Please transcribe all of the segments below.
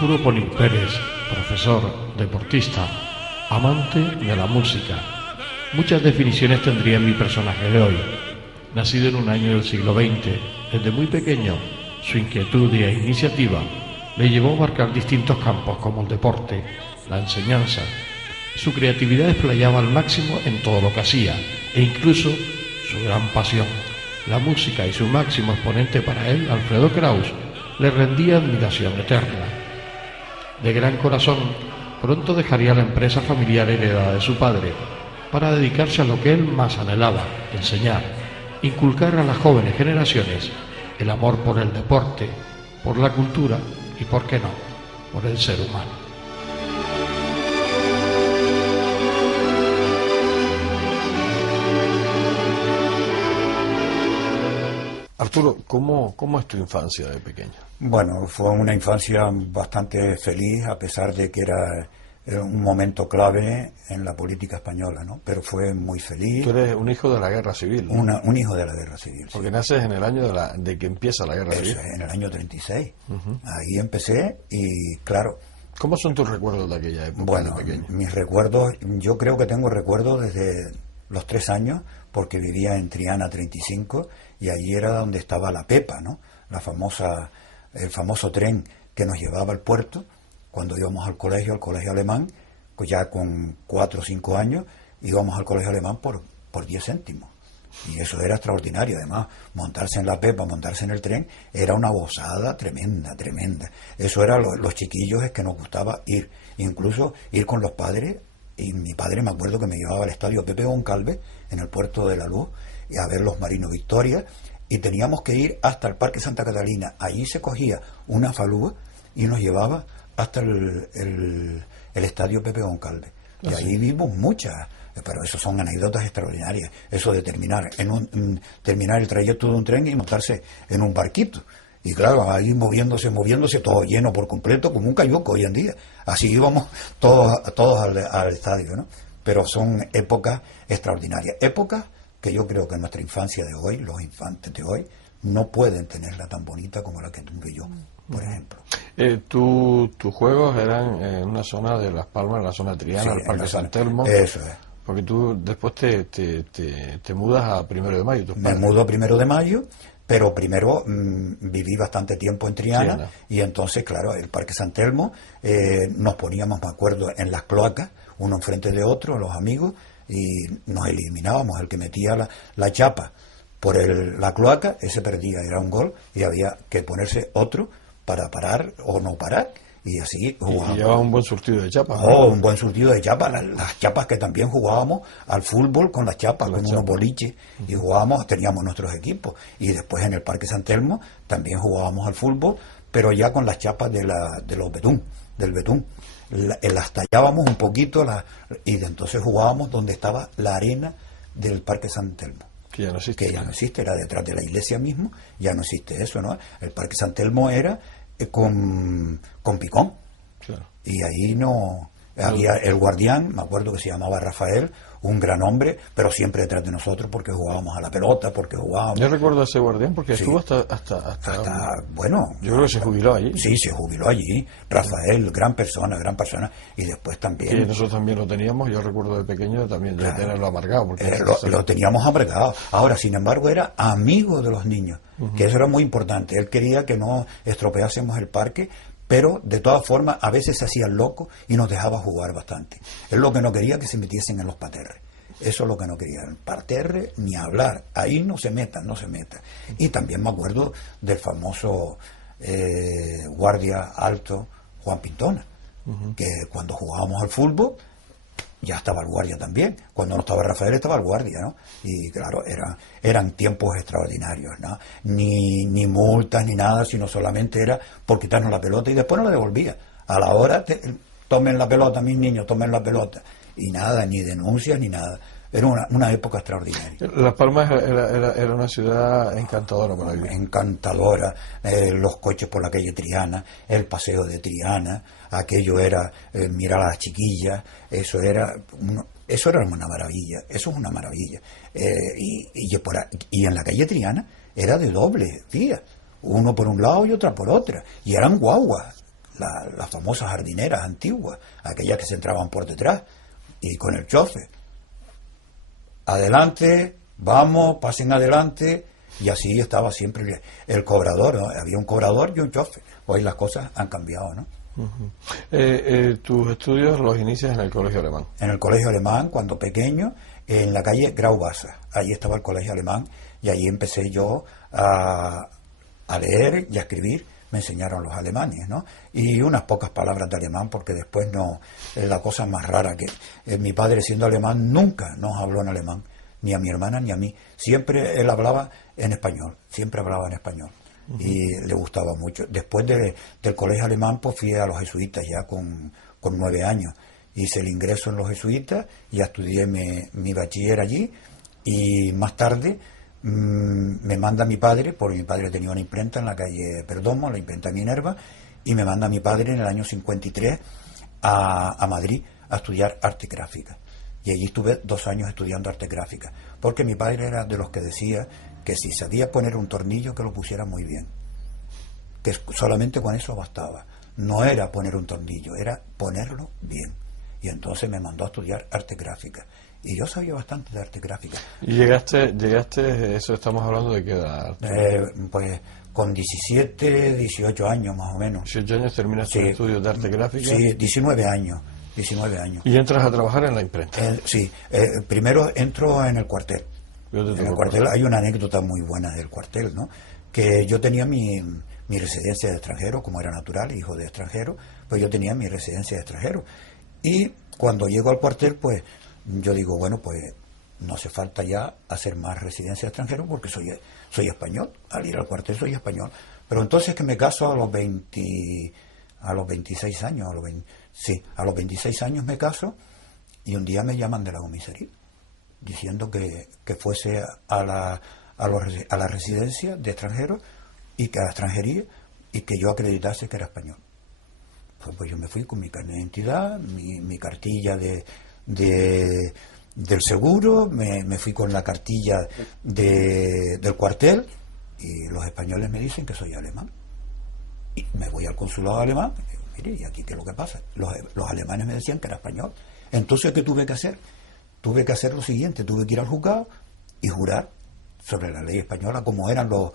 Arturo Ponín Pérez, profesor, deportista, amante de la música. Muchas definiciones tendría mi personaje de hoy. Nacido en un año del siglo XX, desde muy pequeño, su inquietud e iniciativa le llevó a abarcar distintos campos como el deporte, la enseñanza. Su creatividad desplayaba al máximo en todo lo que hacía, e incluso su gran pasión, la música, y su máximo exponente para él, Alfredo Kraus, le rendía admiración eterna. De gran corazón, pronto dejaría la empresa familiar heredada de su padre para dedicarse a lo que él más anhelaba: enseñar, inculcar a las jóvenes generaciones el amor por el deporte, por la cultura y, por qué no, por el ser humano. Arturo, ¿cómo es tu infancia de pequeño? Bueno, fue una infancia bastante feliz, a pesar de que era un momento clave en la política española, ¿no? Pero fue muy feliz. Tú eres un hijo de la Guerra Civil, ¿no? Un hijo de la Guerra Civil. Porque sí. naces en el año de que empieza la Guerra Civil. En el año 36. Ahí empecé y, claro... ¿Cómo son tus recuerdos de aquella época, bueno, de pequeño? Mis recuerdos, yo creo que tengo recuerdos desde los 3 años, porque vivía en Triana 35, y allí era donde estaba la Pepa, ¿no? El famoso tren que nos llevaba al puerto cuando íbamos al colegio alemán, pues ya con 4 o 5 años íbamos al colegio alemán por 10 céntimos. Y eso era extraordinario. Además, montarse en la Pepa, montarse en el tren, era una gozada tremenda, tremenda. Eso era los chiquillos es que nos gustaba ir, incluso ir con los padres. Y mi padre, me acuerdo que me llevaba al estadio Pepe Goncalves, en el puerto de la Luz, y a ver los Marinos Victoria, y teníamos que ir hasta el Parque Santa Catalina. Allí se cogía una falúa y nos llevaba hasta el estadio Pepe Goncalves. Y allí vimos muchas, pero eso son anécdotas extraordinarias. Eso de terminar el trayecto de un tren y montarse en un barquito. Y claro, ahí moviéndose, todo lleno por completo, como un cayuco hoy en día. Así íbamos todos al estadio, ¿no? Pero son épocas extraordinarias. Épocas que yo creo que en nuestra infancia de hoy, los infantes de hoy, no pueden tenerla tan bonita como la que tuve yo, por ejemplo. Tus juegos eran en una zona de Las Palmas, en la zona Triana, el Parque San Telmo. Eso es. Porque tú después te mudas a 1 de Mayo. Me mudo a 1 de Mayo, pero primero viví bastante tiempo en Triana, y entonces, claro, el Parque San Telmo, nos poníamos, me acuerdo, en las cloacas, uno enfrente de otro, los amigos, y nos eliminábamos. El que metía la chapa por la cloaca, ese perdía, era un gol, y había que ponerse otro para parar o no parar, y así jugábamos. Y llevaba un buen surtido de chapas. Un buen surtido de chapas, las chapas que también jugábamos al fútbol con las chapas, con unos boliches, y jugábamos, teníamos nuestros equipos, y después en el Parque San Telmo también jugábamos al fútbol, pero ya con las chapas del betún. Las tallábamos un poquito y de entonces jugábamos donde estaba la arena del Parque San Telmo. Que ya no existe. Que ya no existe, era detrás de la iglesia mismo, ya no existe eso, ¿no? El Parque San Telmo era con picón. Claro. Y ahí no había el guardián, me acuerdo que se llamaba Rafael, un gran hombre, pero siempre detrás de nosotros, porque jugábamos a la pelota, porque jugábamos... Yo recuerdo a ese guardián porque estuvo hasta bueno... Yo creo que se jubiló allí. Sí, se jubiló allí. Rafael, gran persona, y después también... Y nosotros también lo teníamos, yo recuerdo de pequeño también, de tenerlo amargado. Porque lo teníamos amargado. Ahora, sin embargo, era amigo de los niños, que eso era muy importante. Él quería que no estropeásemos el parque, pero de todas formas a veces se hacía loco y nos dejaba jugar bastante. Él lo que no quería que se metiesen en los parterres. Eso es lo que no quería. El parterre ni hablar. Ahí no se metan. Y también me acuerdo del famoso guardia alto Juan Pintona, que cuando jugábamos al fútbol ya estaba el guardia también. Cuando no estaba Rafael estaba el guardia, ¿no? Y claro, eran tiempos extraordinarios, ¿no? Ni multas ni nada, sino solamente era por quitarnos la pelota y después no la devolvía. A la hora, tomen la pelota, mis niños, tomen la pelota. Y nada, ni denuncias ni nada. Era una época extraordinaria. Las Palmas era una ciudad encantadora para vivir. Encantadora. Los coches por la calle Triana, el paseo de Triana, aquello era mirar a las chiquillas, eso era una maravilla, eso es una maravilla. Y en la calle Triana era de doble vía, uno por un lado y otra por otra, y eran guaguas las famosas jardineras antiguas, aquellas que se entraban por detrás, y con el chofer. Adelante, vamos, pasen adelante, y así estaba siempre el cobrador, ¿no? Había un cobrador y un chofer. Hoy las cosas han cambiado, ¿no? Tus estudios los inicias en el colegio alemán. En el colegio alemán, cuando pequeño, en la calle Grauwasser. Allí estaba el colegio alemán y allí empecé yo a leer y a escribir. Me enseñaron los alemanes, ¿no? Y unas pocas palabras de alemán, porque después no, es la cosa más rara que mi padre, siendo alemán, nunca nos habló en alemán, ni a mi hermana ni a mí. Siempre él hablaba en español, siempre hablaba en español. Y le gustaba mucho. Después del colegio alemán, pues fui a los jesuitas ya con 9 años. Hice el ingreso en los jesuitas, ya estudié mi bachiller allí, y más tarde me manda mi padre, porque mi padre tenía una imprenta en la calle Perdomo, la imprenta Minerva, y me manda mi padre en el año 53 a Madrid a estudiar arte gráfica. Y allí estuve 2 años estudiando arte gráfica, porque mi padre era de los que decía que si sabía poner un tornillo, que lo pusiera muy bien, que solamente con eso bastaba. No era poner un tornillo, era ponerlo bien. Y entonces me mandó a estudiar arte gráfica. Y yo sabía bastante de arte gráfica. ¿Y llegaste, eso estamos hablando de qué edad? Pues con 17, 18 años más o menos. 18 años terminas tus estudios de arte gráfica. Sí, 19 años. 19 años. ¿Y entras a trabajar en la imprenta? Sí, primero entro en el cuartel. En el cuartel hay una anécdota muy buena del cuartel, ¿no? Que yo tenía mi residencia de extranjero, como era natural, hijo de extranjero, pues yo tenía mi residencia de extranjero. Y cuando llego al cuartel, pues yo digo, bueno, pues no hace falta ya hacer más residencia de extranjero porque soy español. Al ir al cuartel soy español. Pero entonces que me caso a los 26 años, a los 26 años me caso, y un día me llaman de la comisaría diciendo que fuese a la residencia de extranjeros y que a la extranjería, y que yo acreditase que era español. Pues yo me fui con mi carnet de identidad, mi cartilla del seguro, me fui con la cartilla del cuartel, y los españoles me dicen que soy alemán. Y me voy al consulado alemán, y digo, mire, ¿y aquí qué es lo que pasa? Los alemanes me decían que era español. Entonces, ¿qué tuve que hacer? Tuve que hacer lo siguiente, tuve que ir al juzgado y jurar sobre la ley española, como eran los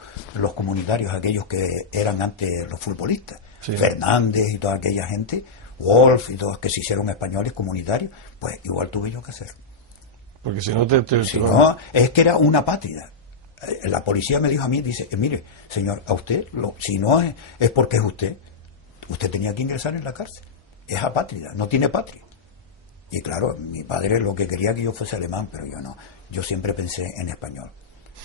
comunitarios, aquellos que eran antes los futbolistas, sí. Fernández y toda aquella gente, Wolf y todos que se hicieron españoles comunitarios, pues igual tuve yo que hacer. Porque si no si no, es que era una apátrida. La policía me dijo a mí, dice, mire, señor, a usted, si no es porque es usted tenía que ingresar en la cárcel. Es apátrida, no tiene patria. Y claro, mi padre lo que quería que yo fuese alemán, pero yo no. Yo siempre pensé en español.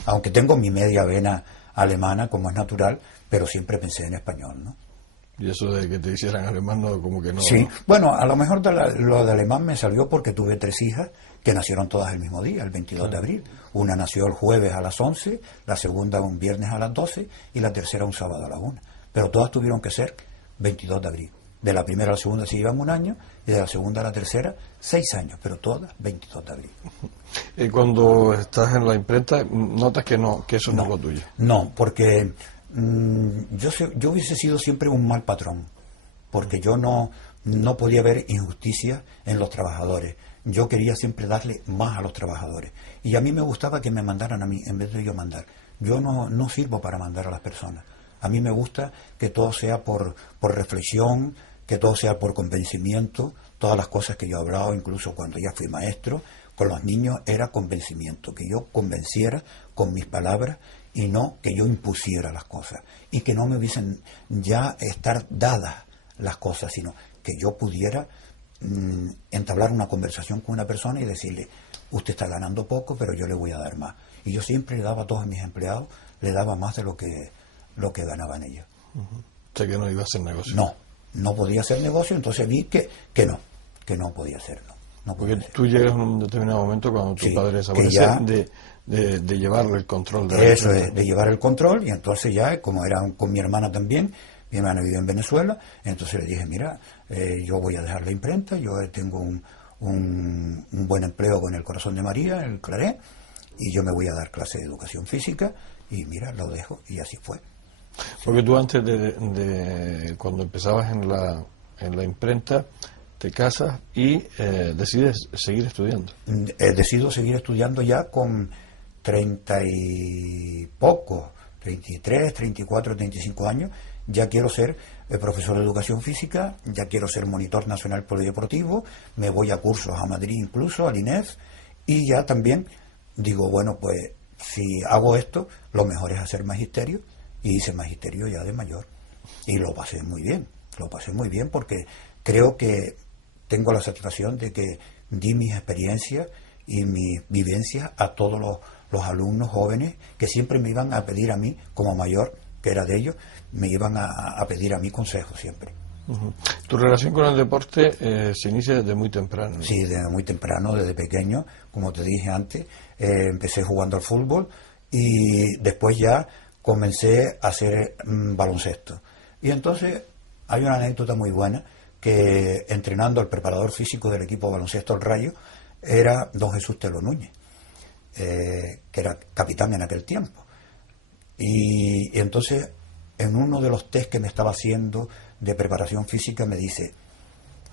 Aunque tengo mi media vena alemana, como es natural, pero siempre pensé en español, ¿no? Y eso de que te hicieran alemán, no, como que no. Sí, bueno, a lo mejor lo de alemán me salió porque tuve 3 hijas que nacieron todas el mismo día, el 22 de abril. Una nació el jueves a las 11, la segunda un viernes a las 12 y la tercera un sábado a las 1. Pero todas tuvieron que ser 22 de abril. De la primera a la segunda se llevan 1 año y de la segunda a la tercera 6 años, pero todas 22 de abril. Y cuando estás en la imprenta, notas que eso no es lo tuyo. No, porque yo hubiese sido siempre un mal patrón, porque yo no podía ver injusticia en los trabajadores. Yo quería siempre darle más a los trabajadores. Y a mí me gustaba que me mandaran a mí en vez de yo mandar. Yo no sirvo para mandar a las personas. A mí me gusta que todo sea por reflexión, que todo sea por convencimiento. Todas las cosas que yo he hablado, incluso cuando ya fui maestro, con los niños era convencimiento, que yo convenciera con mis palabras y no que yo impusiera las cosas. Y que no me hubiesen ya estar dadas las cosas, sino que yo pudiera entablar una conversación con una persona y decirle, usted está ganando poco, pero yo le voy a dar más. Y yo siempre le daba a todos mis empleados, le daba más de lo que ganaban ellos. O sea que no iba a hacer negocio. No podía hacer negocio, entonces vi que no podía hacerlo. Porque tú llegas en un determinado momento cuando tu padre desaparece de llevarle el control de eso es, de llevar el control, y entonces ya, como era con mi hermana también, mi hermana vive en Venezuela, entonces le dije, mira, yo voy a dejar la imprenta, yo tengo un buen empleo con el Corazón de María, el Claret, y yo me voy a dar clase de educación física, y mira, lo dejo, y así fue. Porque tú antes de cuando empezabas en la imprenta, te casas y decides seguir estudiando. Decido seguir estudiando ya con 30 y poco, 33, 34, 35 años. Ya quiero ser profesor de educación física, ya quiero ser monitor nacional polideportivo, me voy a cursos a Madrid incluso, al INEF, y ya también digo, bueno, pues si hago esto, lo mejor es hacer magisterio, y hice magisterio ya de mayor. Y lo pasé muy bien porque creo que tengo la satisfacción de que di mis experiencias y mis vivencias a todos los alumnos jóvenes que siempre me iban a pedir a mí, como mayor, que era de ellos, me iban a pedir a mí consejos siempre. Uh-huh. Tu relación con el deporte se inicia desde muy temprano, ¿no? Sí, desde muy temprano, desde pequeño, como te dije antes, empecé jugando al fútbol y después ya comencé a hacer baloncesto. Y entonces hay una anécdota muy buena, que entrenando al preparador físico del equipo baloncesto El Rayo era don Jesús Telo Núñez, que era capitán en aquel tiempo. Y entonces en uno de los test que me estaba haciendo de preparación física me dice: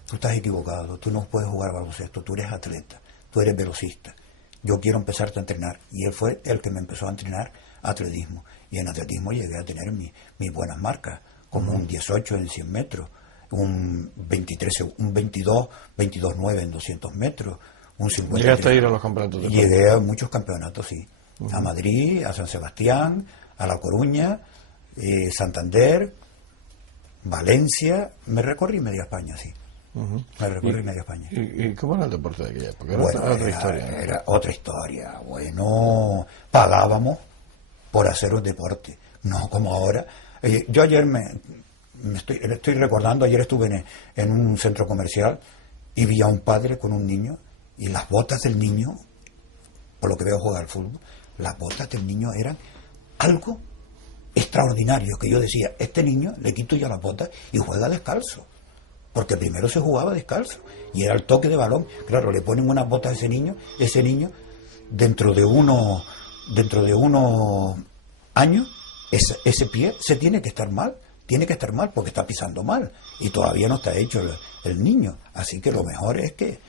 tú estás equivocado, tú no puedes jugar baloncesto, tú eres atleta, tú eres velocista, yo quiero empezarte a entrenar. Y él fue el que me empezó a entrenar atletismo, y en atletismo llegué a tener mis buenas marcas, como un 18 en 100 metros, un 22-9 en 200 metros, un 50. ¿Llegaste a ir a los campeonatos de Llegué a muchos campeonatos, sí. A Madrid, a San Sebastián, a La Coruña, Santander, Valencia. Me recorrí media España, sí. Me recorrí media España. ¿Y cómo era el deporte de aquella época? Era otra historia. Bueno, pagábamos por hacer un deporte, no como ahora. Yo ayer estoy recordando, ayer estuve en un centro comercial y vi a un padre con un niño, y las botas del niño, por lo que veo jugar al fútbol, las botas del niño eran algo extraordinario, que yo decía, este niño le quito ya las botas y juega descalzo, porque primero se jugaba descalzo y era el toque de balón. Claro, le ponen unas botas a ese niño dentro de unos años ese pie se tiene que estar mal porque está pisando mal y todavía no está hecho el niño. Así que lo mejor es que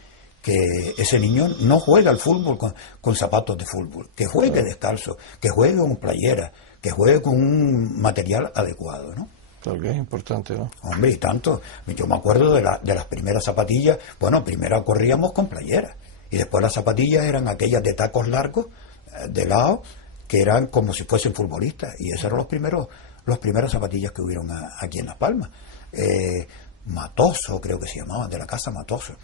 ese niño no juegue al fútbol con zapatos de fútbol, que juegue descalzo, que juegue con playera, que juegue con un material adecuado, ¿no? Claro que es importante, ¿no? Hombre, y tanto. Yo me acuerdo de las primeras zapatillas. Bueno, primero corríamos con playera y después las zapatillas eran aquellas de tacos largos, de lado, que eran como si fuesen futbolistas, y esos eran las primeras zapatillas que hubieron aquí en Las Palmas. Matoso, creo que se llamaba, de la casa Matoso.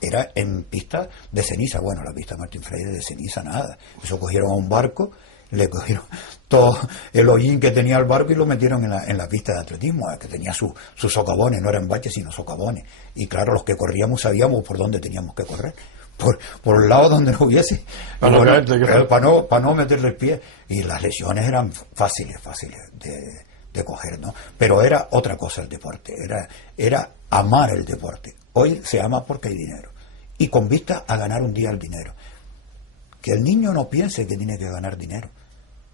Era en pista de ceniza. Bueno, la pista Martín Freire de ceniza nada. Eso cogieron a un barco, le cogieron todo el hollín que tenía el barco y lo metieron en la pista de atletismo, que tenía sus socavones, no eran baches sino socavones. Y claro, los que corríamos sabíamos por dónde teníamos que correr. Por el lado donde no hubiese, para no meterle el pie. Y las lesiones eran fáciles de coger, ¿no? Pero era otra cosa el deporte, era amar el deporte. Hoy se ama porque hay dinero, y con vista a ganar un día el dinero. Que el niño no piense que tiene que ganar dinero.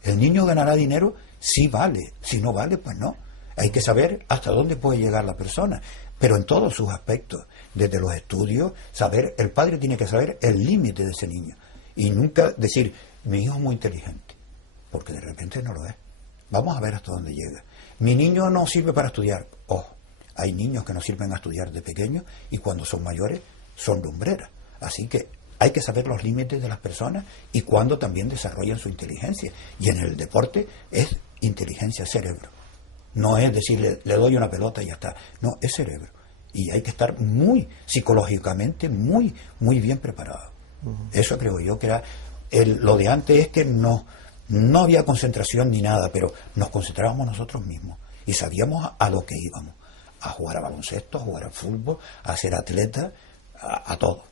El niño ganará dinero si vale, si no vale, pues no. Hay que saber hasta dónde puede llegar la persona, pero en todos sus aspectos, desde los estudios, el padre tiene que saber el límite de ese niño, y nunca decir, mi hijo es muy inteligente, porque de repente no lo es. Vamos a ver hasta dónde llega. Mi niño no sirve para estudiar. Hay niños que no sirven a estudiar de pequeños y cuando son mayores son lumbreras. Así que hay que saber los límites de las personas y cuándo también desarrollan su inteligencia. Y en el deporte es inteligencia, cerebro. No es decirle, le doy una pelota y ya está. No, es cerebro. Y hay que estar psicológicamente muy bien preparado. Eso creo yo que era... lo de antes es que no había concentración ni nada, pero nos concentrábamos nosotros mismos y sabíamos a lo que íbamos. A jugar a baloncesto, a jugar al fútbol, a ser atleta, a todo.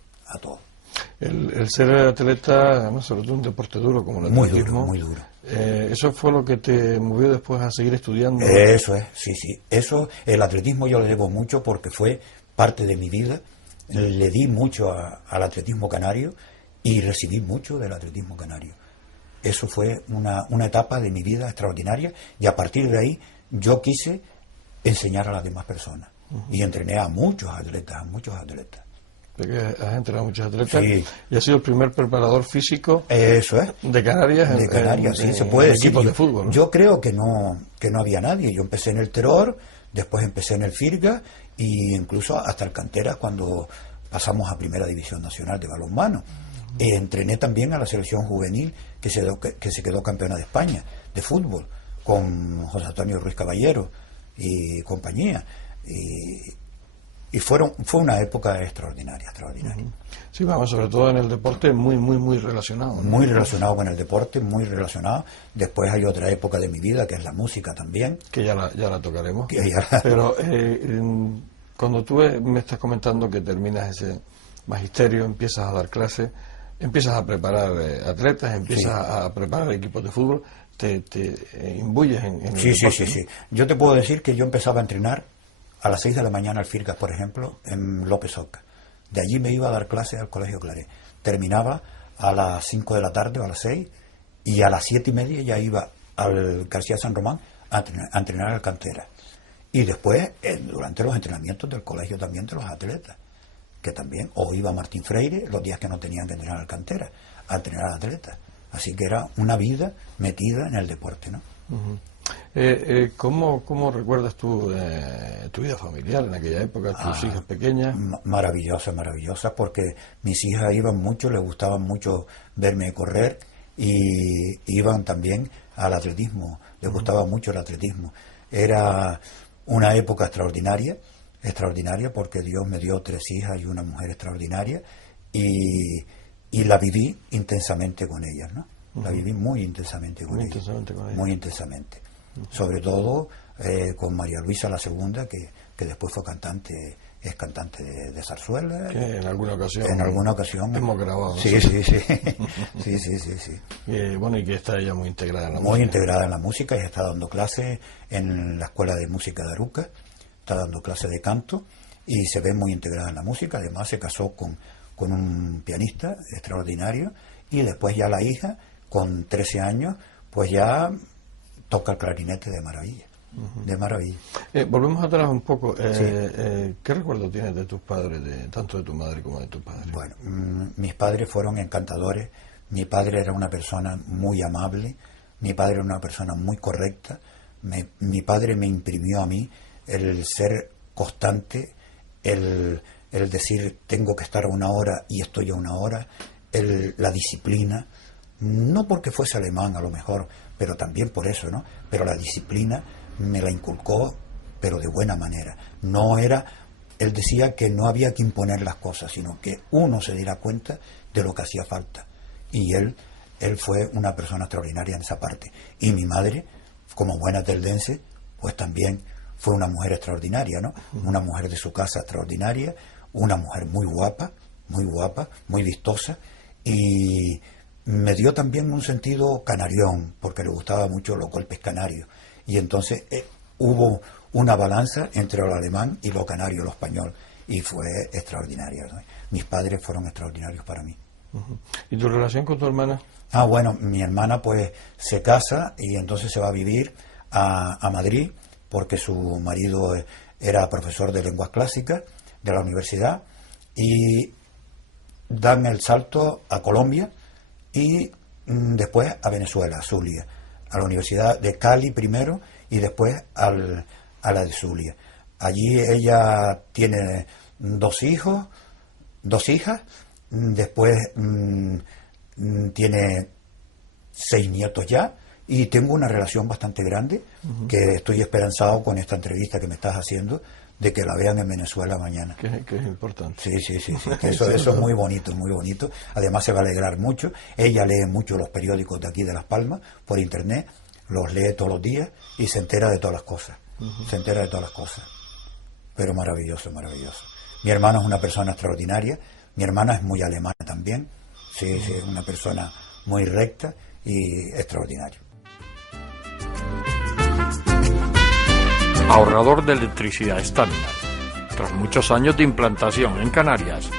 El ser atleta, además, sobre todo un deporte duro como el atletismo. Muy duro. ¿Eso fue lo que te movió después a seguir estudiando? Eso es, sí. Eso, el atletismo yo le debo mucho porque fue parte de mi vida. Le di mucho al atletismo canario y recibí mucho del atletismo canario. Eso fue una etapa de mi vida extraordinaria y a partir de ahí yo quise enseñar a las demás personas. Y entrené a muchos atletas, Porque has entrenado a muchos atletas, sí. Y has sido el primer preparador físico, eso es, de Canarias, de Canarias, sí, se puede decir. Equipos de fútbol, ¿no? Yo creo que no había nadie. Yo empecé en el Terror, después empecé en el Firga, y incluso hasta el Cantera cuando pasamos a Primera División Nacional de balonmano. Entrené también a la selección juvenil que se quedó campeona de España de fútbol, con José Antonio Ruiz Caballero y compañía. Y fue una época extraordinaria. Sí, vamos, sobre todo en el deporte muy relacionado, ¿no? Muy relacionado con el deporte, muy relacionado. Después hay otra época de mi vida, que es la música también. Que ya la tocaremos. Pero cuando tú me estás comentando que terminas ese magisterio, empiezas a dar clases, empiezas a preparar atletas, empiezas a preparar equipos de fútbol, te imbuyes en el deporte, ¿no? Sí. Yo te puedo decir que yo empezaba a entrenar a las 6 de la mañana al Firgas, por ejemplo, en López Oca. De allí me iba a dar clases al Colegio Claret. Terminaba a las 5 de la tarde o a las 6, y a las 7:30 ya iba al García San Román a entrenar al Cantera. Y después, durante los entrenamientos del colegio también de los atletas, que también, o iba Martín Freire los días que no tenían que entrenar al Cantera, a entrenar a atletas. Así que era una vida metida en el deporte, ¿no? ¿Cómo recuerdas tú tu vida familiar en aquella época, tus hijas pequeñas? Maravillosa, porque mis hijas iban mucho, les gustaba mucho verme correr, y iban también al atletismo, les gustaba mucho el atletismo. Era una época extraordinaria porque Dios me dio 3 hijas y una mujer extraordinaria, y la viví intensamente con ellas, ¿no? La viví muy intensamente con ellas. Muy intensamente. Sobre todo con María Luisa, la segunda, que después fue cantante, es cantante de zarzuela. Que en alguna ocasión hemos grabado. Sí. Bueno, y que está ella muy integrada en la música. Muy integrada en la música, y está dando clases en la Escuela de Música de Aruca, está dando clases de canto, y se ve muy integrada en la música. Además se casó con un pianista extraordinario, y después ya la hija, con 13 años, pues ya toca el clarinete de maravilla. De maravilla. Volvemos atrás un poco. ¿Qué recuerdo tienes de tus padres, tanto de tu madre como de tu padre? Bueno, mis padres fueron encantadores. Mi padre era una persona muy amable, mi padre era una persona muy correcta. Mi padre me imprimió a mí el ser constante, el decir tengo que estar a una hora y estoy a una hora, la disciplina, no porque fuese alemán a lo mejor, pero también por eso, ¿no? Pero la disciplina me la inculcó, pero de buena manera. Él decía que no había que imponer las cosas, sino que uno se diera cuenta de lo que hacía falta. Y él fue una persona extraordinaria en esa parte. Y mi madre, como buena teldense, pues también fue una mujer extraordinaria, ¿no? Una mujer de su casa extraordinaria, una mujer muy guapa, muy vistosa, y me dio también un sentido canarión, porque le gustaba mucho los golpes canarios. Y entonces hubo una balanza entre lo alemán y lo canario, lo español, y fue extraordinaria, ¿no? Mis padres fueron extraordinarios para mí. ¿Y tu relación con tu hermana? Bueno, mi hermana pues se casa y entonces se va a vivir a Madrid, porque su marido era profesor de lenguas clásicas de la universidad, y dan el salto a Colombia y después a Venezuela, a Zulia, a la Universidad de Cali primero y después a la de Zulia. Allí ella tiene 2 hijos, 2 hijas, después tiene 6 nietos ya, y tengo una relación bastante grande, que estoy esperanzado con esta entrevista que me estás haciendo, de que la vean en Venezuela mañana. Que es importante. Sí, que eso es muy bonito, muy bonito. Además se va a alegrar mucho. Ella lee mucho los periódicos de aquí de Las Palmas, por internet, los lee todos los días y se entera de todas las cosas. Pero maravilloso. Mi hermano es una persona extraordinaria. Mi hermana es muy alemana también. Sí, es una persona muy recta y extraordinaria. Ahorrador de electricidad estándar. Tras muchos años de implantación en Canarias,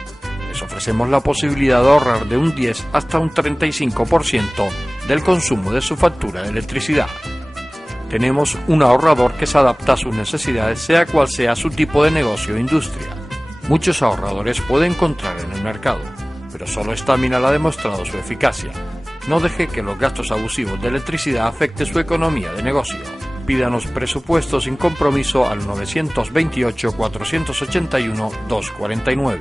les ofrecemos la posibilidad de ahorrar de un 10 hasta un 35% del consumo de su factura de electricidad. tenemos un ahorrador que se adapta a sus necesidades, sea cual sea su tipo de negocio o industria. Muchos ahorradores puede encontrar en el mercado, pero solo Staminal ha demostrado su eficacia. No deje que los gastos abusivos de electricidad afecte su economía de negocio. Pídanos presupuesto sin compromiso al 921-481-249.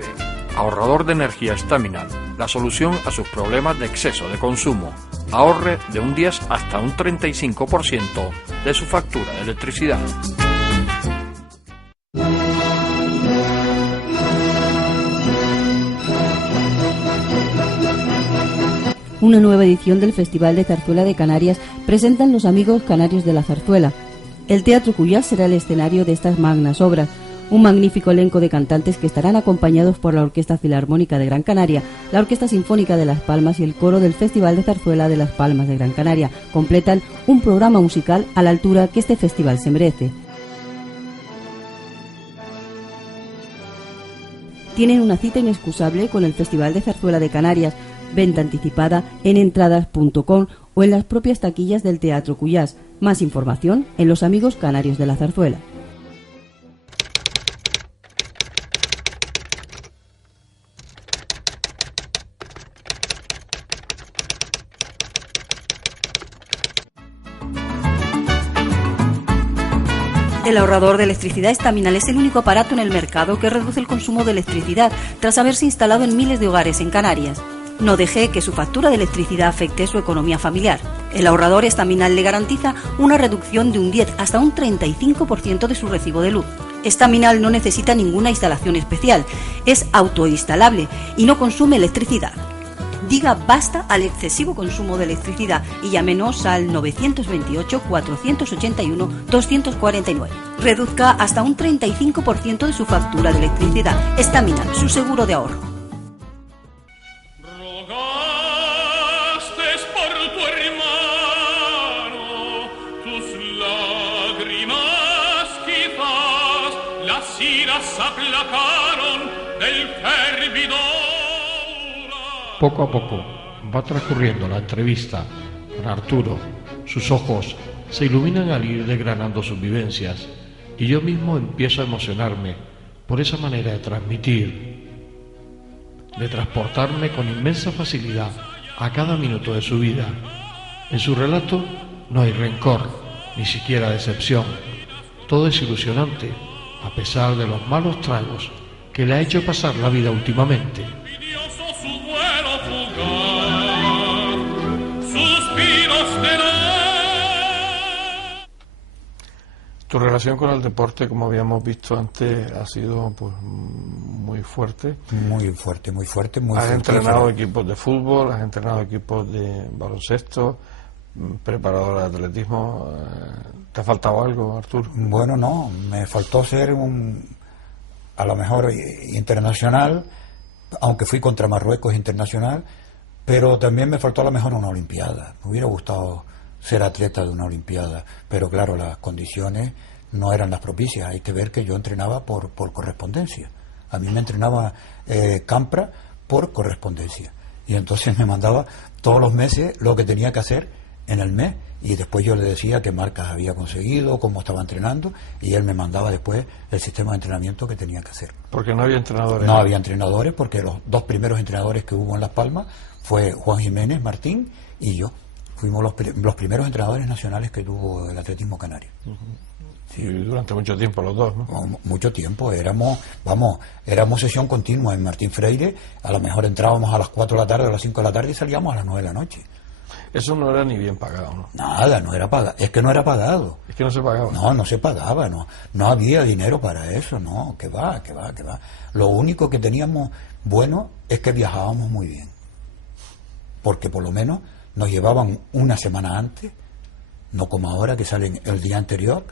Ahorrador de energía Staminal, la solución a sus problemas de exceso de consumo. Ahorre de un 10 hasta un 35% de su factura de electricidad. Una nueva edición del Festival de Zarzuela de Canarias presentan los amigos canarios de la zarzuela. El Teatro Cuyás será el escenario de estas magnas obras, un magnífico elenco de cantantes que estarán acompañados por la Orquesta Filarmónica de Gran Canaria, la Orquesta Sinfónica de Las Palmas y el coro del Festival de Zarzuela de Las Palmas de Gran Canaria. Completan un programa musical a la altura que este festival se merece. Tienen una cita inexcusable con el Festival de Zarzuela de Canarias, venta anticipada en entradas.com o en las propias taquillas del Teatro Cuyás. Más información en Los Amigos Canarios de la Zarzuela. El ahorrador de electricidad Staminal es el único aparato en el mercado que reduce el consumo de electricidad tras haberse instalado en miles de hogares en Canarias. No deje que su factura de electricidad afecte su economía familiar. El ahorrador Staminal le garantiza una reducción de un 10 hasta un 35% de su recibo de luz. Staminal no necesita ninguna instalación especial, es autoinstalable y no consume electricidad. Diga basta al excesivo consumo de electricidad y llámenos al 928-481-249. Reduzca hasta un 35% de su factura de electricidad. Staminal, su seguro de ahorro. Poco a poco va transcurriendo la entrevista con Arturo. Sus ojos se iluminan al ir desgranando sus vivencias y yo mismo empiezo a emocionarme por esa manera de transmitir, de transportarme con inmensa facilidad a cada minuto de su vida. En su relato no hay rencor, ni siquiera decepción. Todo es ilusionante, a pesar de los malos tragos que le ha hecho pasar la vida últimamente. Tu relación con el deporte, como habíamos visto antes, ha sido pues muy fuerte. Muy fuerte, muy fuerte. Has entrenado equipos de fútbol, has entrenado equipos de baloncesto, preparador de atletismo. ¿Te ha faltado algo, Arturo? Bueno, no, me faltó ser a lo mejor internacional, aunque fui contra Marruecos internacional, pero también me faltó a lo mejor una olimpiada. Me hubiera gustado ser atleta de una olimpiada, pero claro, las condiciones no eran las propicias. Hay que ver que yo entrenaba por correspondencia. A mí me entrenaba Campra por correspondencia, y entonces me mandaba todos los meses lo que tenía que hacer en el mes, y después yo le decía qué marcas había conseguido, cómo estaba entrenando, y él me mandaba después el sistema de entrenamiento que tenía que hacer. Porque no había entrenadores. No había entrenadores, porque los dos primeros entrenadores que hubo en Las Palmas fue Juan Jiménez Martín y yo. Fuimos los primeros entrenadores nacionales que tuvo el atletismo canario. Sí. Y durante mucho tiempo los dos, ¿no? Mucho tiempo. Éramos sesión continua en Martín Freire. A lo mejor entrábamos a las 4 de la tarde, a las 5 de la tarde y salíamos a las 9 de la noche. Eso no era ni bien pagado, ¿no? Nada, no era pagado. Es que no era pagado. Es que no se pagaba. No se pagaba, no había dinero para eso, no, que va. Lo único que teníamos bueno es que viajábamos muy bien. Porque por lo menos nos llevaban una semana antes, no como ahora que salen el día anterior,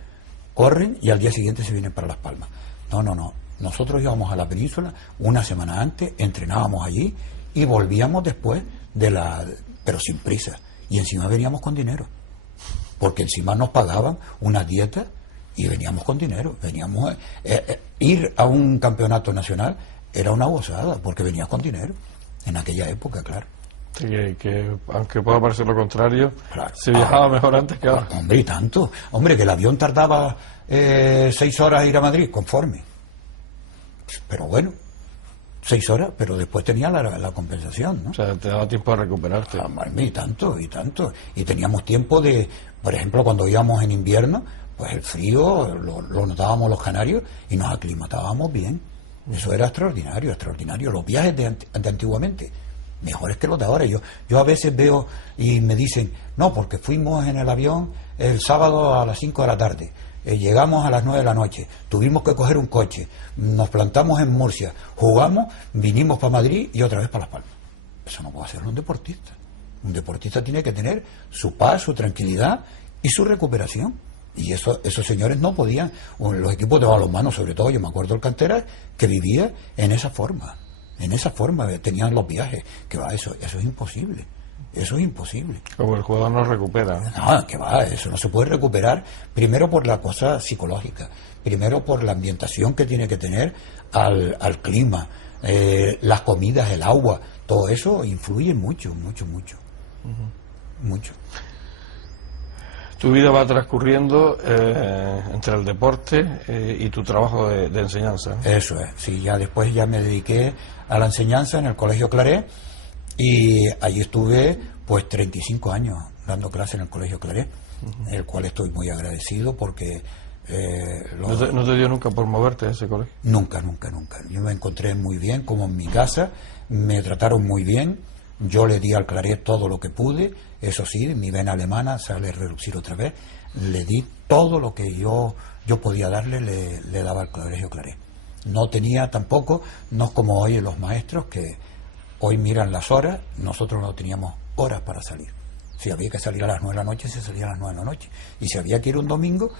corren y al día siguiente se vienen para Las Palmas. No. Nosotros íbamos a la península una semana antes, entrenábamos allí y volvíamos después pero sin prisa. Y encima veníamos con dinero, porque encima nos pagaban una dieta y veníamos con dinero. Veníamos ir a un campeonato nacional era una gozada, porque venías con dinero en aquella época, claro. Que aunque pueda parecer lo contrario, claro, se viajaba mejor antes que ahora. Hombre, y tanto. Hombre, que el avión tardaba 6 horas ir a Madrid, conforme. Pero bueno, 6 horas, pero después tenía la compensación, ¿no? O sea, te daba tiempo a recuperarte. Hombre, y tanto, y tanto. Y teníamos tiempo de, por ejemplo, cuando íbamos en invierno, pues el frío lo notábamos los canarios y nos aclimatábamos bien. Eso era extraordinario, extraordinario. Los viajes de antiguamente, mejores que los de ahora. Yo a veces veo y me dicen, no, porque fuimos en el avión el sábado a las 5 de la tarde, llegamos a las 9 de la noche, tuvimos que coger un coche, nos plantamos en Murcia, jugamos, vinimos para Madrid y otra vez para Las Palmas. Eso no puede hacerlo un deportista. Un deportista tiene que tener su paz, su tranquilidad y su recuperación. Y esos señores no podían, los equipos de balonmano sobre todo, yo me acuerdo del Cantera, que vivía en esa forma, tenían los viajes, que va, eso es imposible, eso es imposible. Como el jugador no recupera. No, que va, eso no se puede recuperar, primero por la cosa psicológica, primero por la ambientación que tiene que tener al clima, las comidas, el agua, todo eso influye mucho. Tu vida va transcurriendo entre el deporte y tu trabajo de enseñanza, ¿no? Eso es, sí, ya después ya me dediqué a la enseñanza en el Colegio Claret y allí estuve pues 35 años dando clases en el Colegio Claret, el cual estoy muy agradecido porque... ¿No te dio nunca por moverte a ese colegio? Nunca. Yo me encontré muy bien, como en mi casa, me trataron muy bien. Yo le di al Claret todo lo que pude, eso sí, mi vena alemana sale a relucir otra vez, le di todo lo que yo podía darle, le daba al Colegio Claret. No tenía tampoco, no es como hoy los maestros, que hoy miran las horas, nosotros no teníamos horas para salir. Si había que salir a las 9 de la noche, se salía a las 9 de la noche. Y si había que ir un domingo,